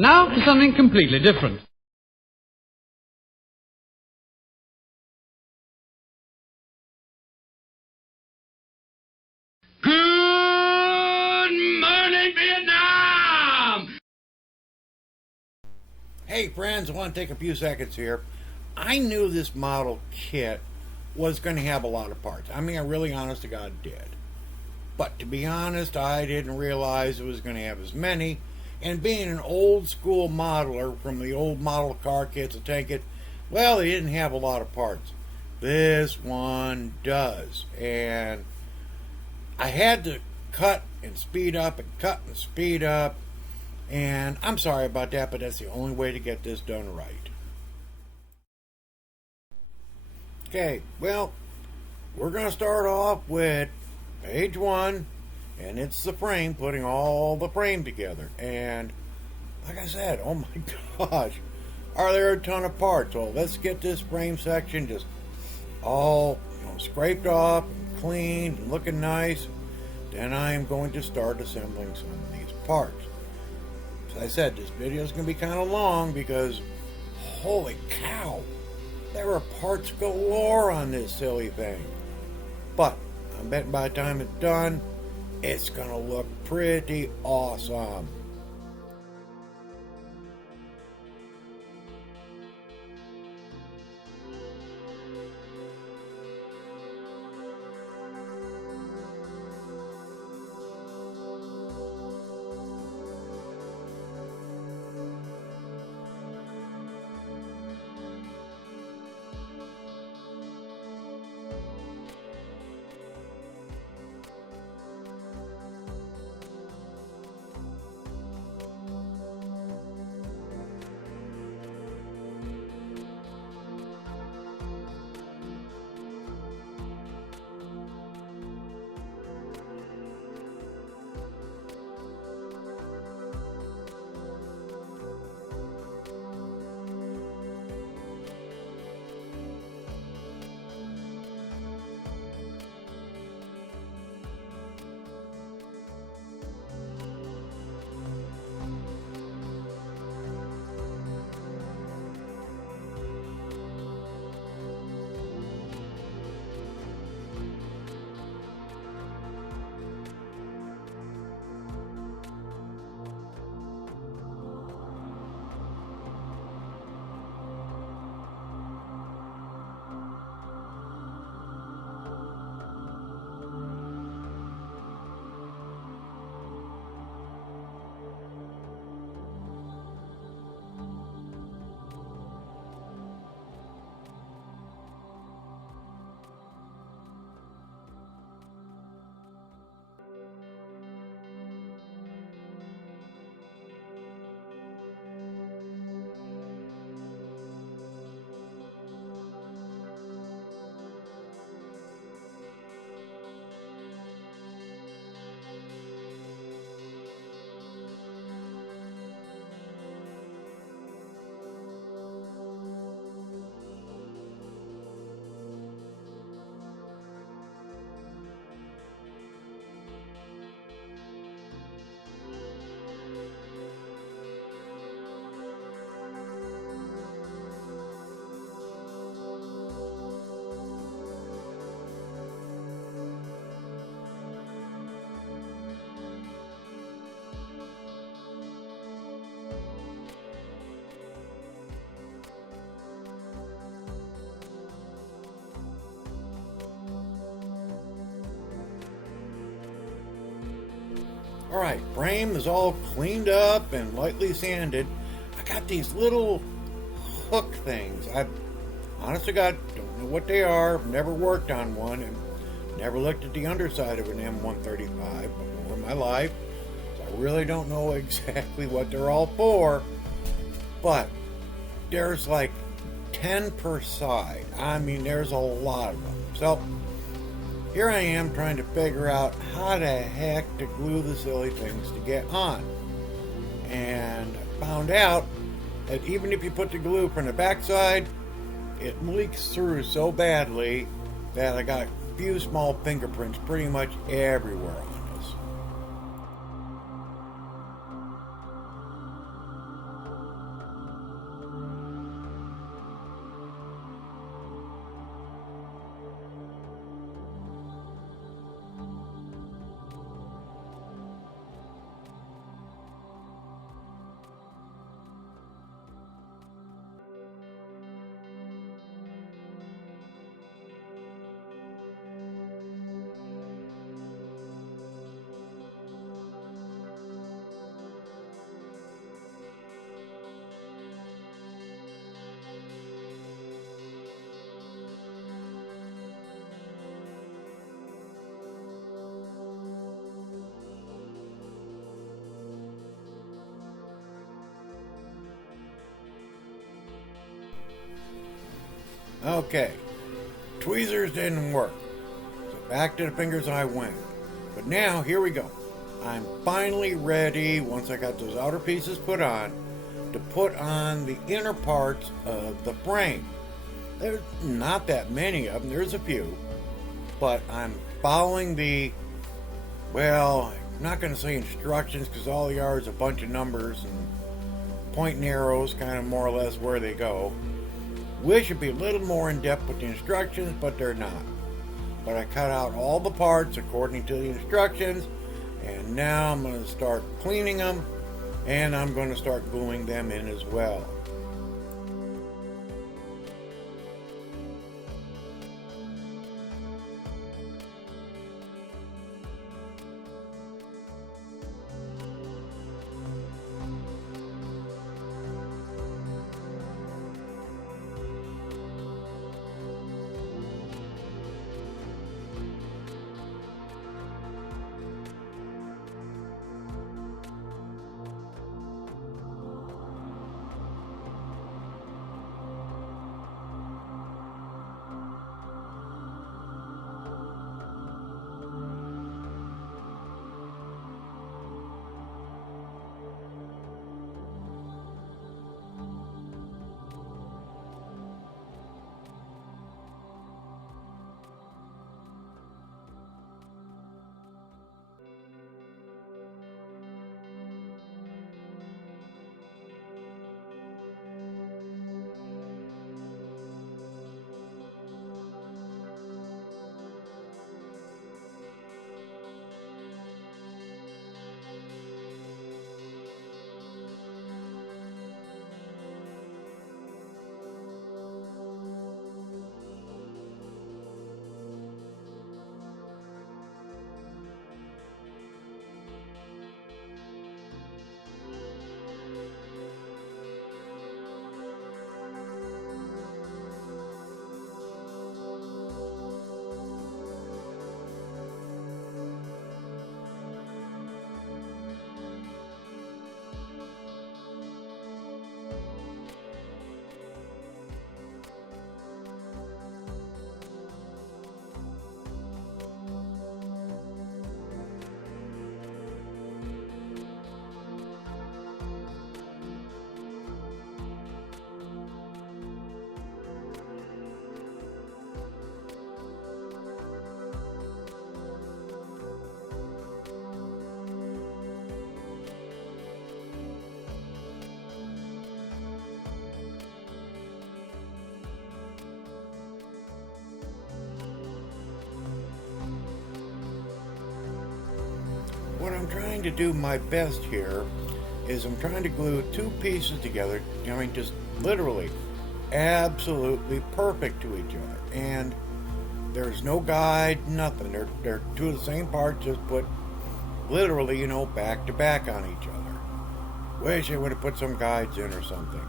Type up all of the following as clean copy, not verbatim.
And now for something completely different. Good morning, Vietnam! Hey friends, I want to take a few seconds here. I knew this model kit was going to have a lot of parts. I mean, I really honest to God did. But to be honest, I didn't realize it was going to have as many. And being an old school modeler from the old model car kits and tank it, well, they didn't have a lot of parts. This one does. And I had to cut and speed up and cut and speed up. And I'm sorry about that, but that's the only way to get this done right. Okay, well, we're going to start off with page 1, and it's the frame, putting all the frame together. And like I said, oh my gosh, are there a ton of parts? Well, let's get this frame section just all scraped off and cleaned and looking nice. Then I am going to start assembling some of these parts. As I said, this video is going to be kind of long because, holy cow, there are parts galore on this silly thing. But I'm betting by the time it's done, it's going to look pretty awesome. Alright, frame is all cleaned up and lightly sanded. I got these little hook things. I honest to God don't know what they are. I've never worked on one and never looked at the underside of an M135 before in my life. So I really don't know exactly what they're all for. But there's like 10 per side. I mean, there's a lot of them. So here I am trying to figure out how the heck to glue the silly things to get on. And I found out that even if you put the glue from the backside, it leaks through so badly that I got a few small fingerprints pretty much everywhere on this. Okay, tweezers didn't work, so back to the fingers I went. But now, here we go. I'm finally ready, once I got those outer pieces put on, to put on the inner parts of the frame. There's not that many of them, there's a few, but I'm following the, well, I'm not going to say instructions because all they are is a bunch of numbers and pointing arrows, kind of more or less where they go. Wish it'd be a little more in depth with the instructions, but they're not. But I cut out all the parts according to the instructions, and now I'm going to start cleaning them, and I'm going to start gluing them in as well. What I'm trying to do my best here is I'm trying to glue two pieces together, just literally absolutely perfect to each other. And there's no guide, nothing. They're two of the same parts, just put literally, back to back on each other. Wish I would have put some guides in or something.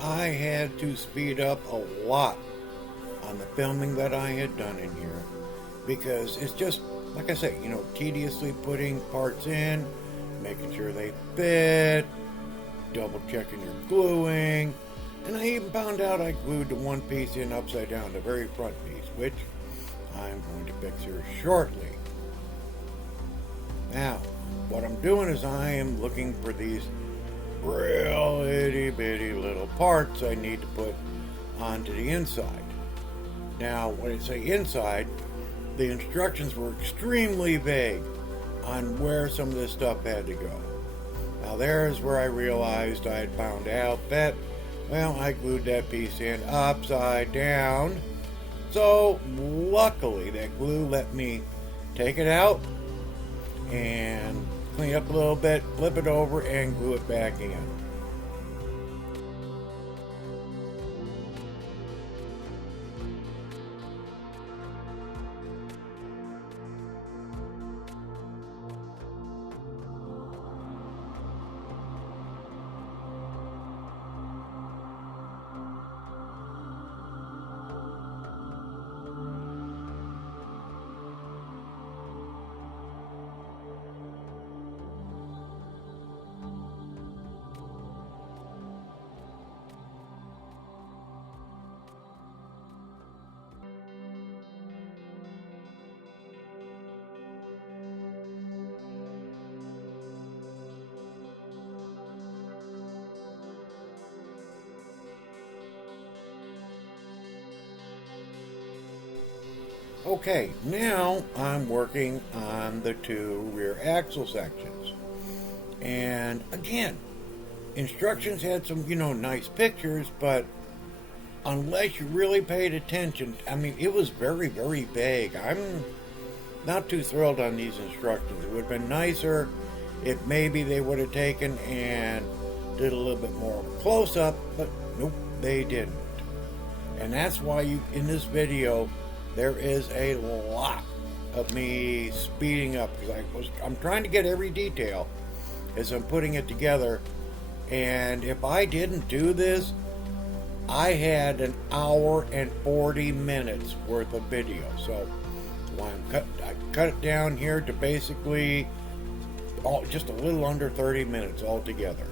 I had to speed up a lot on the filming that I had done in here because it's just, like I say, tediously putting parts in, making sure they fit, double checking your gluing, and I even found out I glued the one piece in upside down, the very front piece, which I'm going to fix here shortly. Now, what I'm doing is I am looking for these real itty bitty little parts I need to put onto the inside. Now, when I say inside, the instructions were extremely vague on where some of this stuff had to go. Now there's where I realized I had found out that, well, I glued that piece in upside down. So luckily that glue let me take it out and clean up a little bit, flip it over, and glue it back in. Okay, now I'm working on the two rear axle sections. And again, instructions had some, nice pictures, but unless you really paid attention, I mean, it was very, very vague. I'm not too thrilled on these instructions. It would have been nicer if maybe they would have taken and did a little bit more of a close-up, but nope, they didn't. And that's why in this video, there is a lot of me speeding up because I'm trying to get every detail as I'm putting it together. And if I didn't do this, I had an hour and 40 minutes worth of video. So I cut it down here to basically just a little under 30 minutes altogether.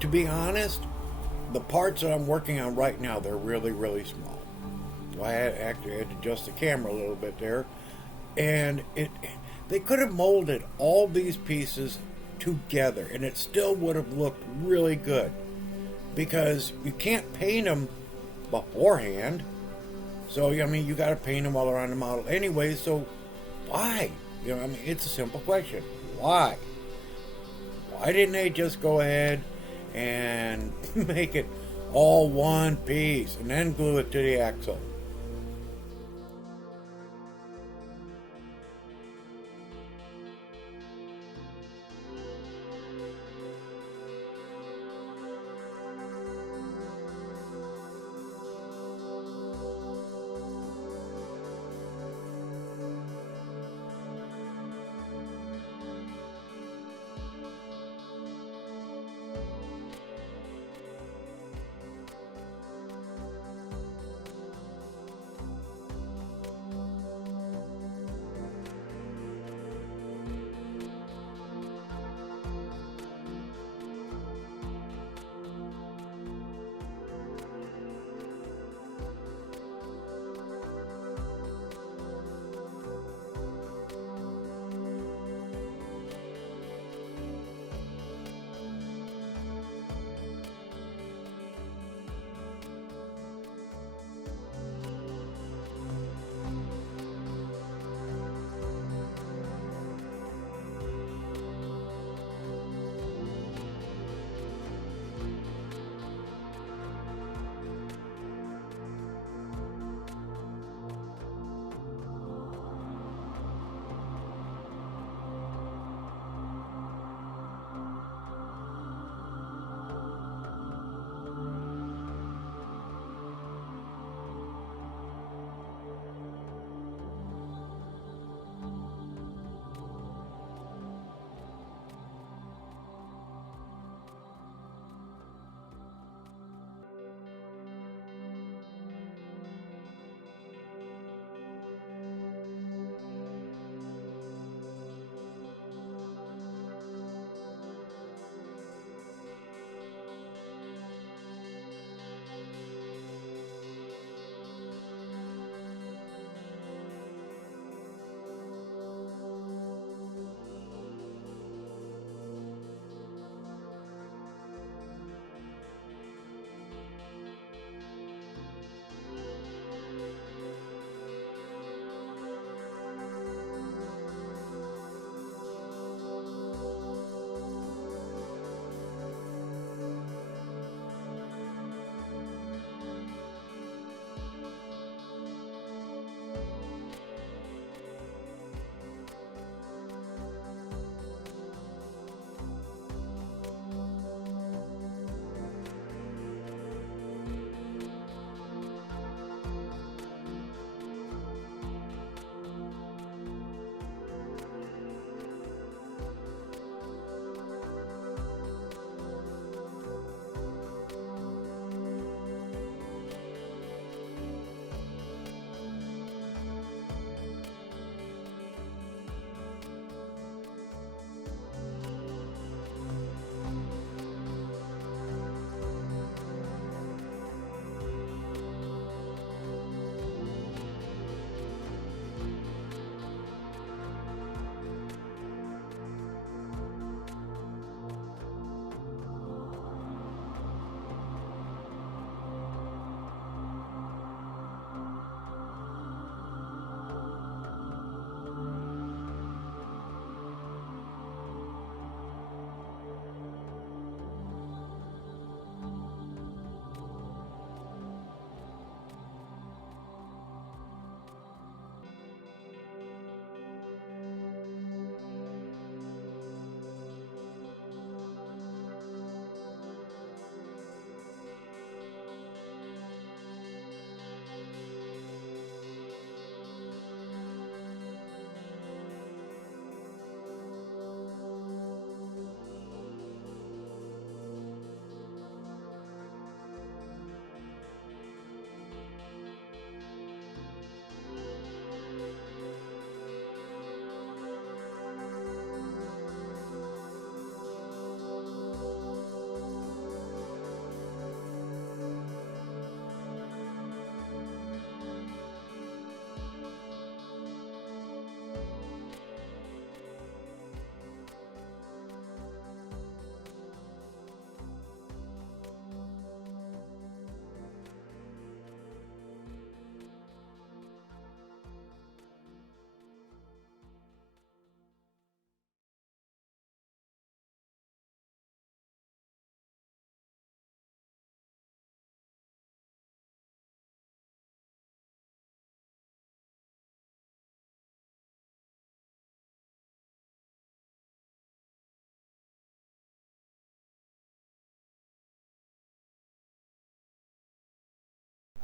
To be honest, the parts that I'm working on right now, they're really, really small. So I had to adjust the camera a little bit there. And they could have molded all these pieces together and it still would have looked really good. Because you can't paint them beforehand. So, you got to paint them while they're on the model anyway. So, why? It's a simple question. Why? Why didn't they just go ahead and make it all one piece and then glue it to the axle?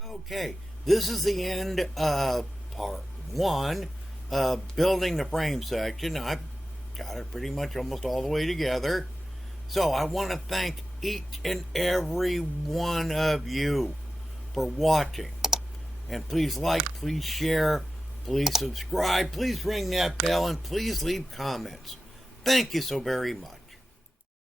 Okay, this is the end of part 1 of building the frame section. I've got it pretty much almost all the way together. So I want to thank each and every one of you for watching. And please like, please share, please subscribe, please ring that bell, and please leave comments. Thank you so very much.